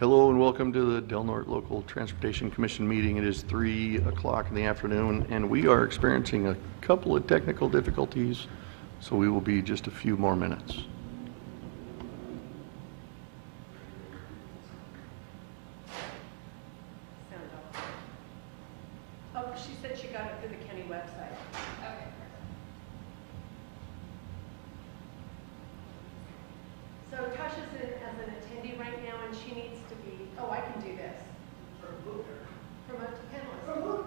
Hello and welcome to the Del Norte Local Transportation Commission meeting. It is 3 o'clock in the afternoon and we are experiencing a couple of technical difficulties, so we will be just a few more minutes. Oh, she said she got it through the county website. Okay. So Tasha's as an attendee right now, and she needs to be. Oh, I can do this. Promote to panelists. I have the power.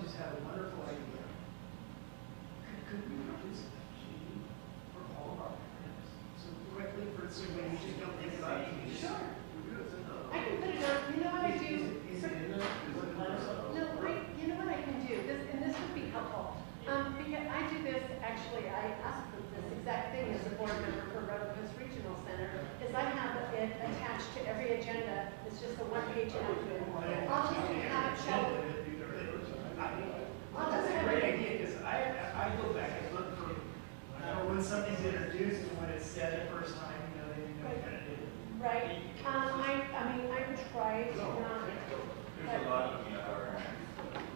Just had a wonderful idea. Could we produce a key for all of our parents? So quickly, so when you just don't think about it. Sure. I can put it on. You know what I do? Is it in there? Is it plan or something? No, wait. You know what I can do? This would be helpful. Because I do this actually. I asked for this exact thing as a board member for Road Coast Regional Center. Is I have it attached to every agenda. It's just a one-page document. I'll just have it show. That's a great idea, because I go back and look for, when something's introduced and when it's said the first time, they know what kind of do. Right. I mean, I try to not.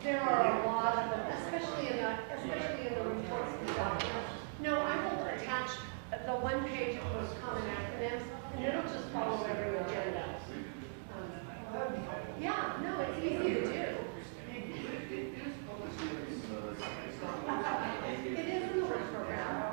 There are a lot of them, especially in the reports and documents. No, I will attach the one page of most common acronyms, and it'll just follow every agenda. Yeah, no, it's easy to do. It is in the work program.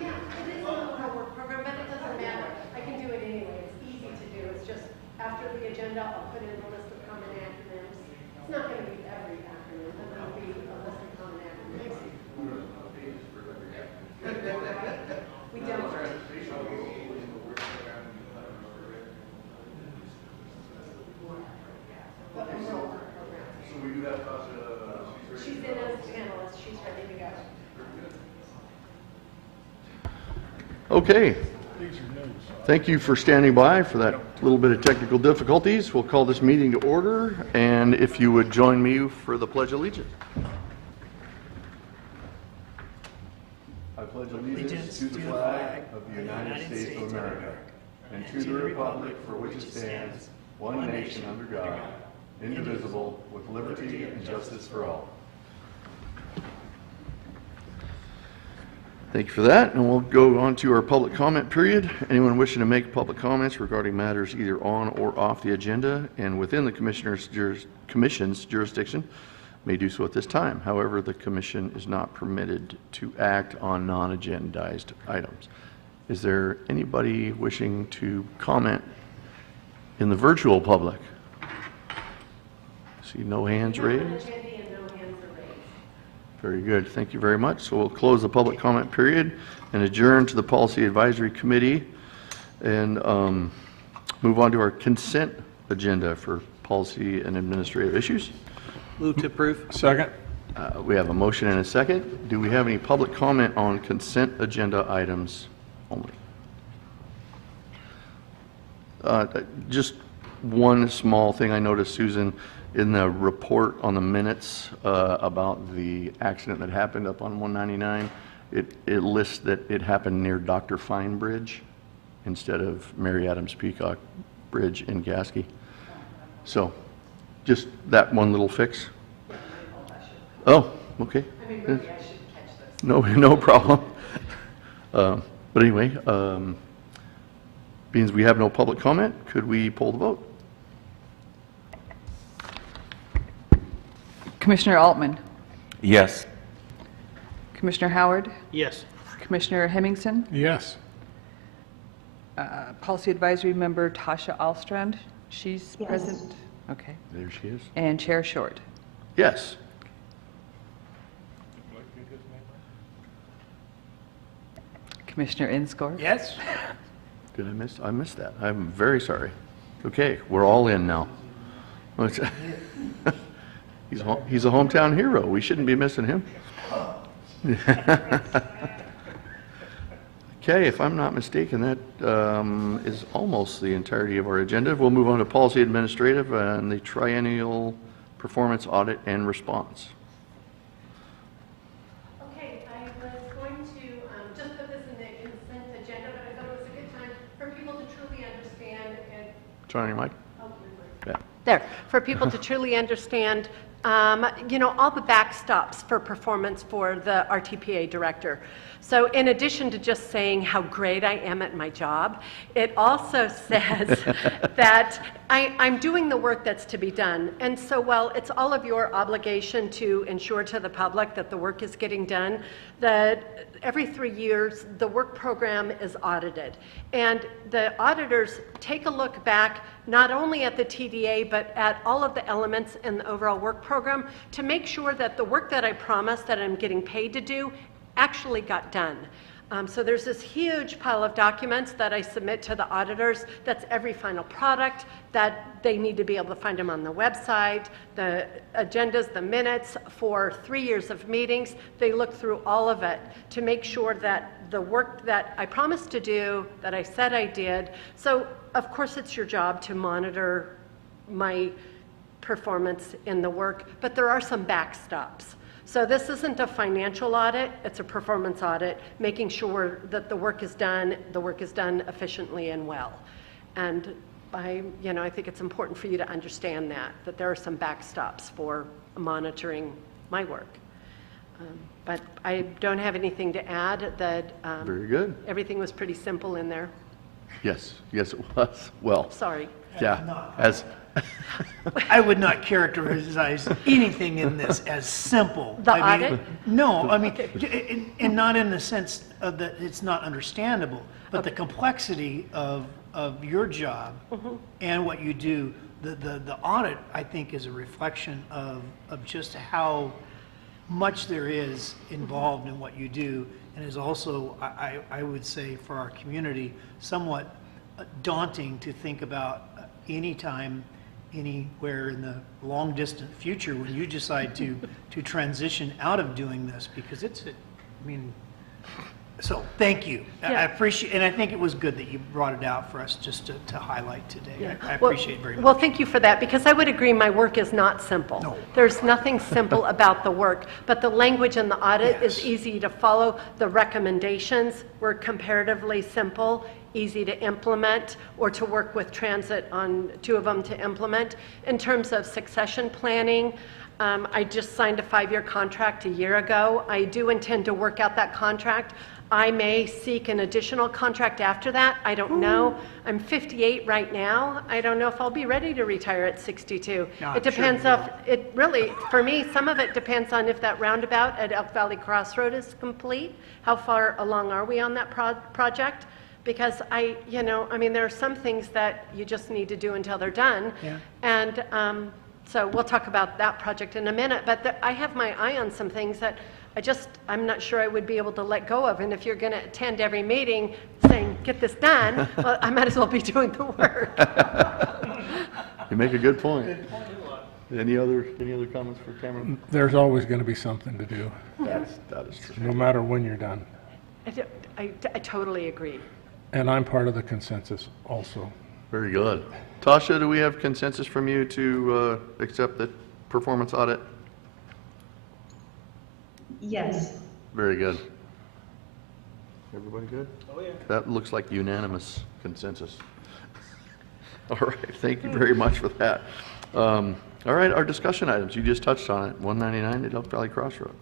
Yeah, it is in the work program, but it doesn't matter. I can do it anyway. It's easy to do. It's just after the agenda, I'll put in the list of common acronyms. It's not going to be every acronym, but it'll be a list of common acronyms. We don't. But there's no work program. So we do have She's in as a panelist. She's ready to go. Okay. Thank you for standing by for that little bit of technical difficulties. We'll call this meeting to order, and if you would join me for the Pledge of Allegiance. I pledge allegiance to the flag of the United States of America and to the republic for which it stands, one nation under God, indivisible, with liberty and justice for all. Thank you for that, and we'll go on to our public comment period. Anyone wishing to make public comments regarding matters either on or off the agenda and within the commission's jurisdiction may do so at this time. However, the commission is not permitted to act on non-agendized items. Is there anybody wishing to comment in the virtual public? See no hands raised. Very good. Thank you very much. So we'll close the public comment period and adjourn to the Policy Advisory Committee and move on to our consent agenda for policy and administrative issues. Move to approve. Second. We have a motion and a second. Do we have any public comment on consent agenda items only? Just one small thing I noticed, Susan, in the report on the minutes about the accident that happened up on 199, it lists that it happened near Dr. Fine Bridge instead of Mary Adams Peacock Bridge in Gasky. So just that one little fix. Oh, okay. I mean, really, I should catch this. No problem. But anyway, being as we have no public comment, could we poll the vote? Commissioner Altman, Yes. Commissioner Howard, Yes. Commissioner Hemmingson, Yes. Policy Advisory Member Tasha Alstrand. She's present? Okay. There she is. And Chair Short. Yes. Commissioner Inscore? Yes? Did I missed that. I'm very sorry. Okay, we're all in now. He's a hometown hero. We shouldn't be missing him. Okay, if I'm not mistaken, that is almost the entirety of our agenda. We'll move on to policy administrative and the triennial performance audit and response. Okay, I was going to just put this in the consent agenda, but I thought it was a good time for people to truly understand and Turn on your mic. Yeah. there, for people to truly understand, all the backstops for performance for the RTPA director. So in addition to just saying how great I am at my job, it also says that I'm doing the work that's to be done. And so while it's all of your obligation to ensure to the public that the work is getting done, that every 3 years, the work program is audited. And the auditors take a look back not only at the TDA, but at all of the elements in the overall work program to make sure that the work that I promised that I'm getting paid to do actually got done. So there's this huge pile of documents that I submit to the auditors. That's every final product that they need to be able to find them on the website, the agendas, the minutes for 3 years of meetings. They look through all of it to make sure that the work that I promised to do, that I said I did. So of course it's your job to monitor my performance in the work, but there are some backstops. So this isn't a financial audit, it's a performance audit, making sure that the work is done efficiently and well. And I think it's important for you to understand that there are some backstops for monitoring my work. But I don't have anything to add. That Very good. everything was pretty simple in there. Yes, it was. Well, Sorry. yeah, as, I would not characterize anything in this as simple. The I mean, audit? No, I mean, and not in the sense of that it's not understandable, but the complexity of your job and what you do. The audit, I think, is a reflection of just how much there is involved in what you do, and is also, I would say, for our community, somewhat daunting to think about any time, anywhere in the long distant future when you decide to transition out of doing this, because so thank you. I Yeah. appreciate, and I think it was good that you brought it out for us just to highlight today. I Well- appreciate it very much. Well, thank you for that, because I would agree my work is not simple. No. There's nothing simple about the work, but the language in the audit is Yes. easy to follow. The recommendations were comparatively simple, easy to implement, or to work with transit on 2 of them to implement. In terms of succession planning, I just signed a 5-year contract a year ago. I do intend to work out that contract. I may seek an additional contract after that. I don't know. I'm 58 right now. I don't know if I'll be ready to retire at 62. No, I'm It depends sure you if, it really, for me, some of it depends on if that roundabout at Elk Valley Crossroad is complete. How far along are we on that project? Because there are some things that you just need to do until they're done. Yeah. And so we'll talk about that project in a minute, but I have my eye on some things that I'm not sure I would be able to let go of. And if you're going to attend every meeting saying, get this done, well, I might as well be doing the work. you make a good point. Any other comments for Cameron? There's always going to be something to do, That is true. no matter when you're done. I totally agree. And I'm part of the consensus also. Very good. Tasha, do we have consensus from you to accept the performance audit? Yes. Very good. Everybody good? Oh, yeah. That looks like unanimous consensus. All right, thank you very much for that. All right, our discussion items, you just touched on it, 199 at Elk Valley Crossroad.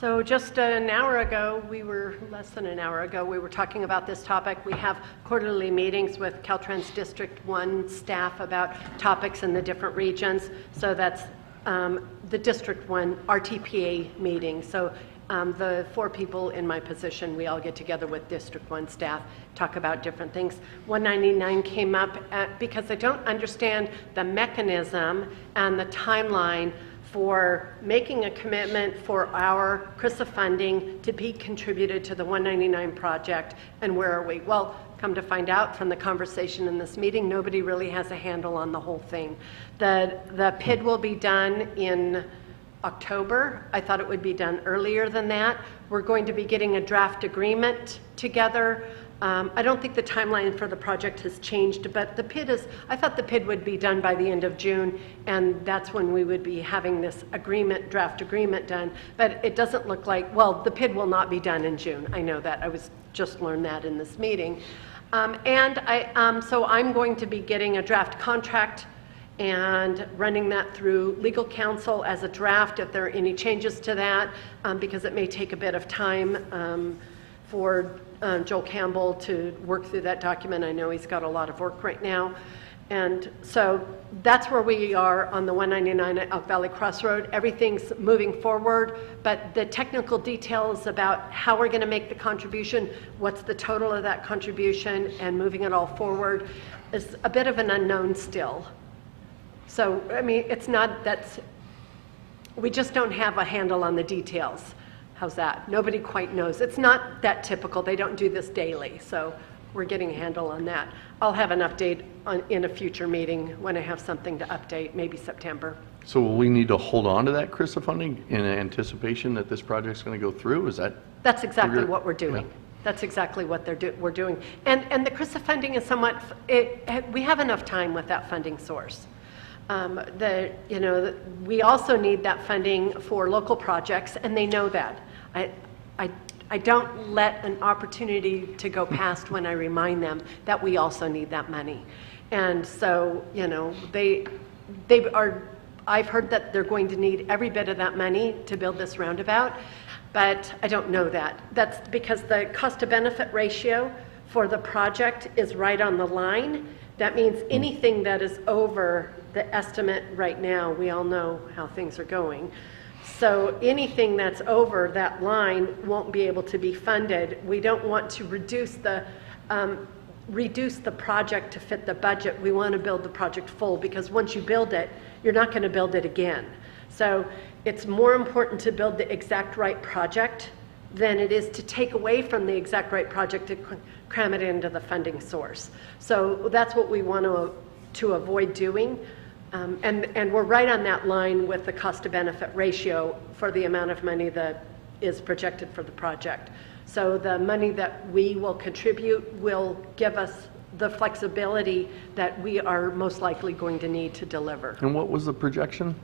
So just an hour ago, less than an hour ago, we were talking about this topic. We have quarterly meetings with Caltrans District 1 staff about topics in the different regions. So that's the District 1 RTPA meeting. So The 4 people in my position, we all get together with District 1 staff, talk about different things. 199 came up because I don't understand the mechanism and the timeline for making a commitment for our CRISA funding to be contributed to the 199 project, and where are we? Well, come to find out from the conversation in this meeting, nobody really has a handle on the whole thing. The PID will be done in October. I thought it would be done earlier than that. We're going to be getting a draft agreement together. I don't think the timeline for the project has changed, but the PID is, I thought the PID would be done by the end of June, and that's when we would be having this agreement, draft agreement done. But it doesn't look like, well, the PID will not be done in June. I know that. I was just learned that in this meeting. So I'm going to be getting a draft contract and running that through legal counsel as a draft if there are any changes to that, because it may take a bit of time for Joel Campbell to work through that document. I know he's got a lot of work right now. And so that's where we are on the 199 at Elk Valley Crossroad. Everything's moving forward, but the technical details about how we're going to make the contribution, what's the total of that contribution, and moving it all forward is a bit of an unknown still. So, I mean, it's not, we just don't have a handle on the details. How's that? Nobody quite knows. It's not that typical. They don't do this daily, so we're getting a handle on that. I'll have an update in a future meeting when I have something to update, maybe September. So will we need to hold on to that CRISA funding in anticipation that this project's going to go through? Is that? That's exactly We're- what we're doing. yeah. That's exactly what we're doing. And the CRISA funding is somewhat, we have enough time with that funding source. We also need that funding for local projects, and they know that. I don't let an opportunity to go past when I remind them that we also need that money. And so, I've heard that they're going to need every bit of that money to build this roundabout, but I don't know that. That's because the cost to benefit ratio for the project is right on the line. That means anything that is over the estimate right now, we all know how things are going. So anything that's over that line won't be able to be funded. We don't want to reduce the project to fit the budget. We want to build the project full, because once you build it, you're not going to build it again. So it's more important to build the exact right project than it is to take away from the exact right project to cram it into the funding source. So that's what we want to avoid doing. And we're right on that line with the cost to benefit ratio for the amount of money that is projected for the project. So the money that we will contribute will give us the flexibility that we are most likely going to need to deliver. And what was the projection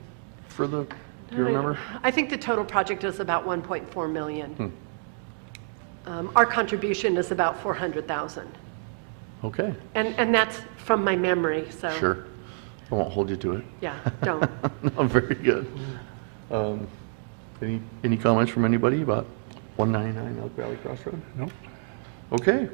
for the, do you remember? I think the total project is about 1.4 million. Our contribution is about 400,000. Okay, And that's from my memory, so. sure. I won't hold you to it. Yeah, don't. No, very good. Any comments from anybody about 199 Elk Valley Crossroad? No? Okay,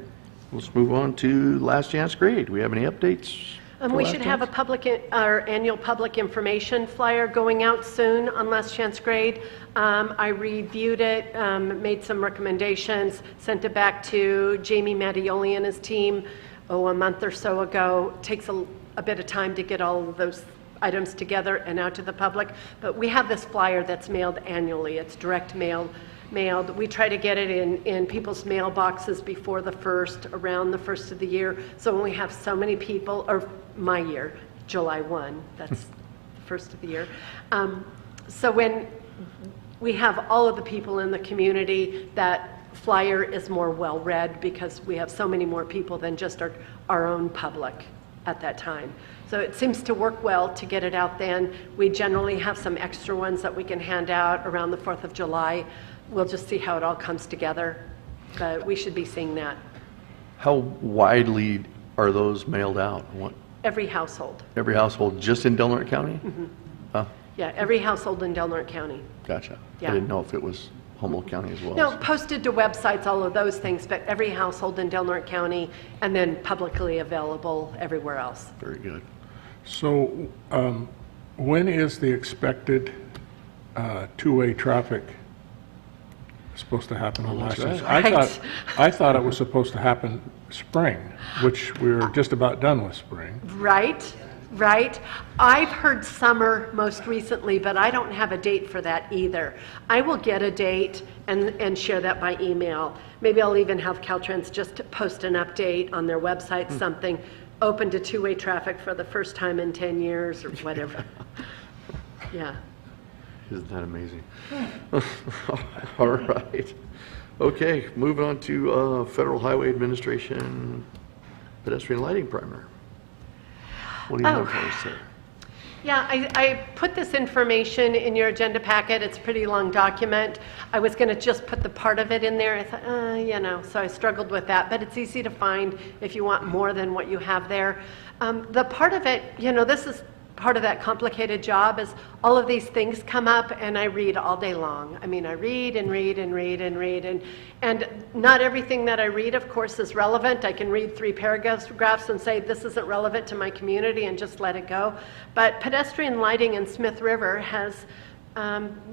let's move on to Last Chance Grade. Do we have any updates? for We Last should have a Chance? our annual public information flyer going out soon on Last Chance Grade. I reviewed it, made some recommendations, sent it back to Jamie Mattioli and his team, a month or so ago. Takes a bit of time to get all of those items together and out to the public, but we have this flyer that's mailed annually. It's direct mailed. We try to get it in people's mailboxes before the first, around the first of the year. So when we have so many people, or my year, July 1, that's the first of the year. So when we have all of the people in the community, that flyer is more well-read because we have so many more people than just our own public at that time. So it seems to work well to get it out then. We generally have some extra ones that we can hand out around the 4th of July. We'll just see how it all comes together, but we should be seeing that. How widely are those mailed out? Every household. Every household just in Del Norte County? Oh, Yeah, every household in Del Norte County. gotcha. Yeah. I didn't know if it was Humboldt County as well. No, posted to websites, all of those things, but every household in Del Norte County, and then publicly available everywhere else. Very good. So when is the expected two-way traffic supposed to happen on last that's year's. right. I thought it was supposed to happen spring, which we were just about done with spring. Right, right. I've heard summer most recently, but I don't have a date for that either. I will get a date and share that by email. Maybe I'll even have Caltrans just post an update on their website, something open to two-way traffic for the first time in 10 years or whatever. Yeah. Isn't that amazing? All right. Okay, moving on to Federal Highway Administration pedestrian lighting primer. What do you have for us there? Yeah, I put this information in your agenda packet. It's a pretty long document. I was going to just put the part of it in there. I thought, so I struggled with that. But it's easy to find if you want more than what you have there. The part of it, this is part of that complicated job is all of these things come up and I read all day long. I mean, I read and read and read and read and not everything that I read, of course, is relevant. I can read 3 paragraphs and say this isn't relevant to my community and just let it go. But pedestrian lighting in Smith River has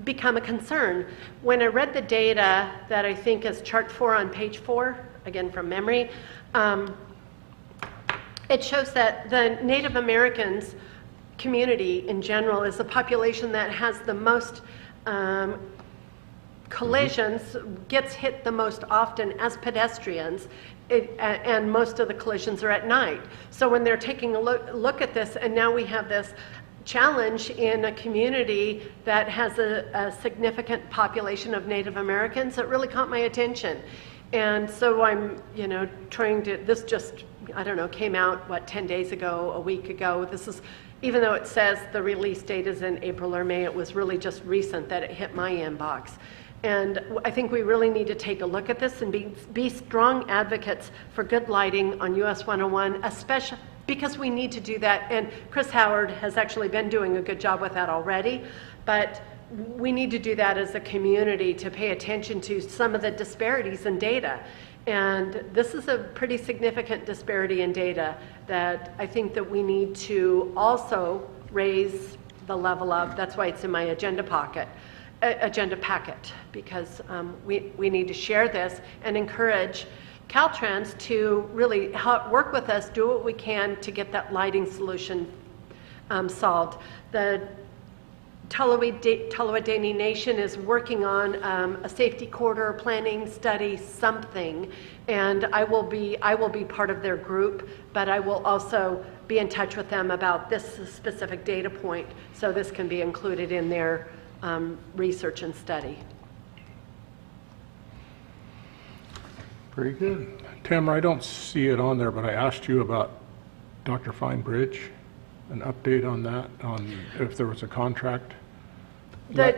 become a concern. When I read the data that I think is chart 4 on page 4, again from memory, it shows that the Native Americans community in general is the population that has the most collisions, gets hit the most often as pedestrians, and most of the collisions are at night. So when they're taking a look at this, and now we have this challenge in a community that has a significant population of Native Americans, it really caught my attention. And so I'm, trying to, this just, I don't know, came out, 10 days ago, a week ago. This is, even though it says the release date is in April or May, it was really just recent that it hit my inbox. And I think we really need to take a look at this and be strong advocates for good lighting on US 101, especially because we need to do that. And Chris Howard has actually been doing a good job with that already, but we need to do that as a community to pay attention to some of the disparities in data. And this is a pretty significant disparity in data that I think that we need to also raise the level of. That's why it's in my agenda packet, because we need to share this and encourage Caltrans to really help work with us, do what we can to get that lighting solution solved. The Tolowa-Dene Nation is working on a safety corridor planning study, something, and I will be part of their group, but I will also be in touch with them about this specific data point, so this can be included in their research and study. Very good. Tamara, I don't see it on there, but I asked you about Dr. Fine Bridge, an update on that, on if there was a contract. That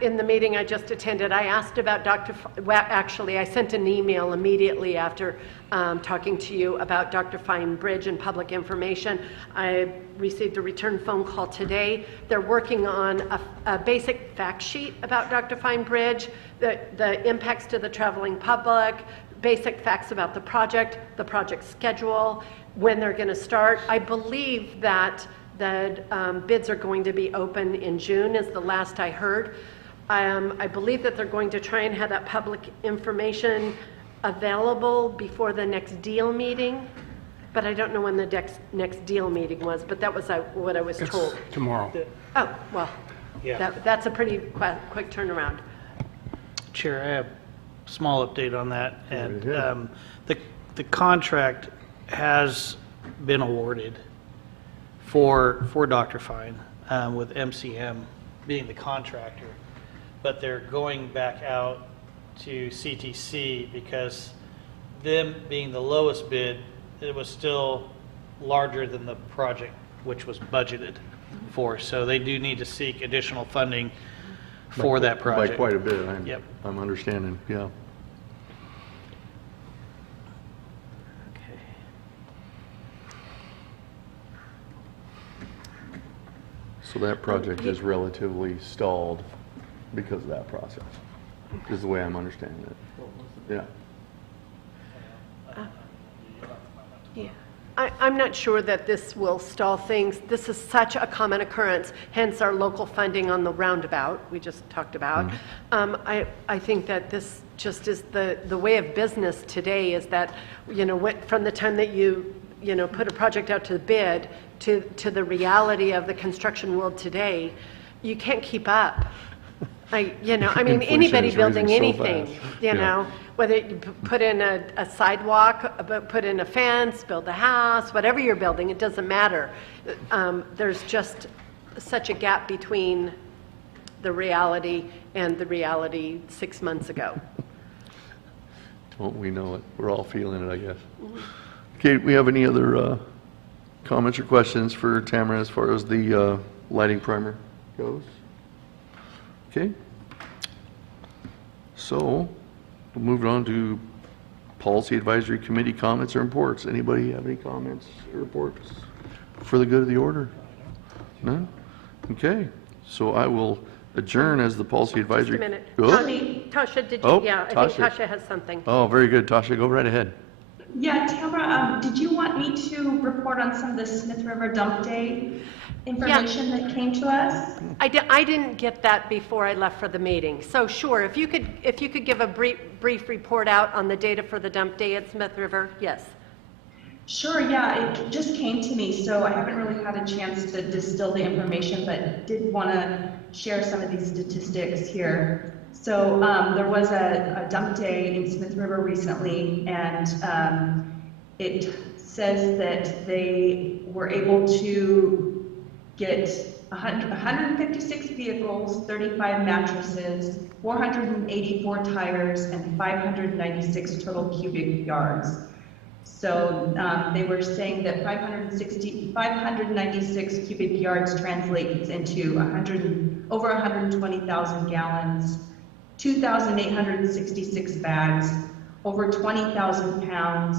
in the meeting I just attended, I asked about actually I sent an email immediately after talking to you about Dr. Fine Bridge and public information. I received a return phone call today. They're working on a basic fact sheet about Dr. Fine Bridge, the impacts to the traveling public, basic facts about the project schedule, when they're going to start. I believe that the bids are going to be open in June, is the last I heard. I believe that they're going to try and have that public information available before the next deal meeting, but I don't know when the next deal meeting was, but that was what I was It's told. tomorrow. Oh, well, Yeah. that's a pretty quick turnaround. Chair, I have a small update on that. And Go ahead. the contract has been awarded for Dr. Fine, with MCM being the contractor. But they're going back out to CTC because them being the lowest bid, it was still larger than the project which was budgeted for. So they do need to seek additional funding for that project. By quite a bit, Yep. I'm understanding, yeah. So that project is relatively stalled because of that process, is the way I'm understanding it. Yeah. Yeah. I'm not sure that this will stall things. This is such a common occurrence, hence our local funding on the roundabout we just talked about. I think that this just is the way of business today, is that, from the time that you put a project out to the bid to the reality of the construction world today, you can't keep up. Inflation Anybody is building rising so anything, fast. whether you put in a sidewalk, put in a fence, build a house, whatever you're building, it doesn't matter. There's just such a gap between the reality and the reality 6 months ago. Don't we know it? We're all feeling it, I guess. Okay, we have any other comments or questions for Tamara as far as the lighting primer goes? Okay. So, we'll move on to Policy Advisory Committee comments or reports. Anybody have any comments or reports for the good of the order? None? Okay, so I will adjourn as the Policy Just Advisory. a minute. Oh. Tasha, did you? Oh, Yeah, I think Tasha. Tasha has something. Oh, very good, Tasha, go right ahead. Yeah, Tamara, did you want me to report on some of the Smith River Dump Day information that came to us? I didn't get that before I left for the meeting. So sure, if you could give a brief report out on the data for the dump day at Smith River, yes. Sure, yeah, it just came to me, so I haven't really had a chance to distill the information, but did want to share some of these statistics here. So there was a dump day in Smith River recently, and it says that they were able to get 156 vehicles, 35 mattresses, 484 tires, and 596 total cubic yards. So they were saying that 596 cubic yards translates into over 120,000 gallons, 2,866 bags, over 20,000 pounds,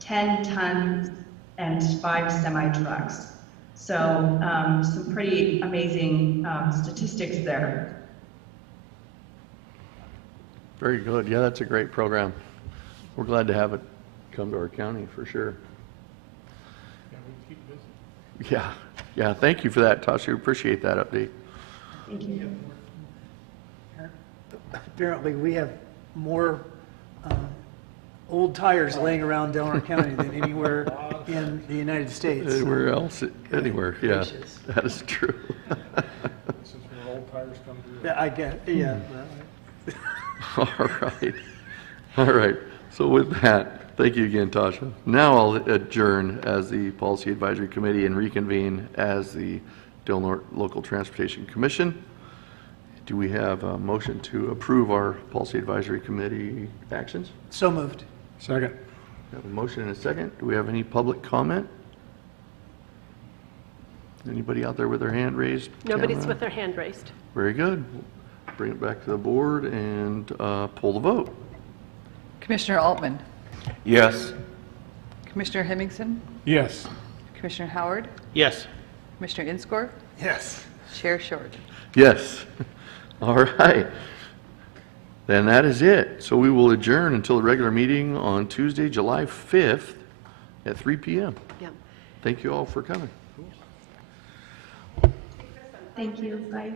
10 tons, and 5 semi-trucks. So some pretty amazing statistics there. Very good. Yeah, that's a great program. We're glad to have it come to our county for sure. Yeah, thank you for that, Tasha. Appreciate that update. Thank you. Apparently, we have more old tires laying around Delaware County than anywhere in the United States. so- Anywhere else, anywhere, yeah, gracious. that is true. Since we're old tires come to. Yeah, I get, yeah. All right. So with that, thank you again, Tasha. Now I'll adjourn as the Policy Advisory Committee and reconvene as the Del Norte Local Transportation Commission. Do we have a motion to approve our Policy Advisory Committee actions? So moved. Second. We have a motion and a second. Do we have any public comment? Anybody out there with their hand raised? Nobody's Tamara? with their hand raised. Very good. Bring it back to the board and pull the vote. Commissioner Altman, Yes. Commissioner Hemmingson, Yes. Commissioner Howard, Yes. Commissioner Inscore, Yes. Chair Short. Yes. All right. Then that is it. So we will adjourn until the regular meeting on Tuesday, July 5th at 3 p.m. Yeah. Thank you all for coming. Thank you. Bye.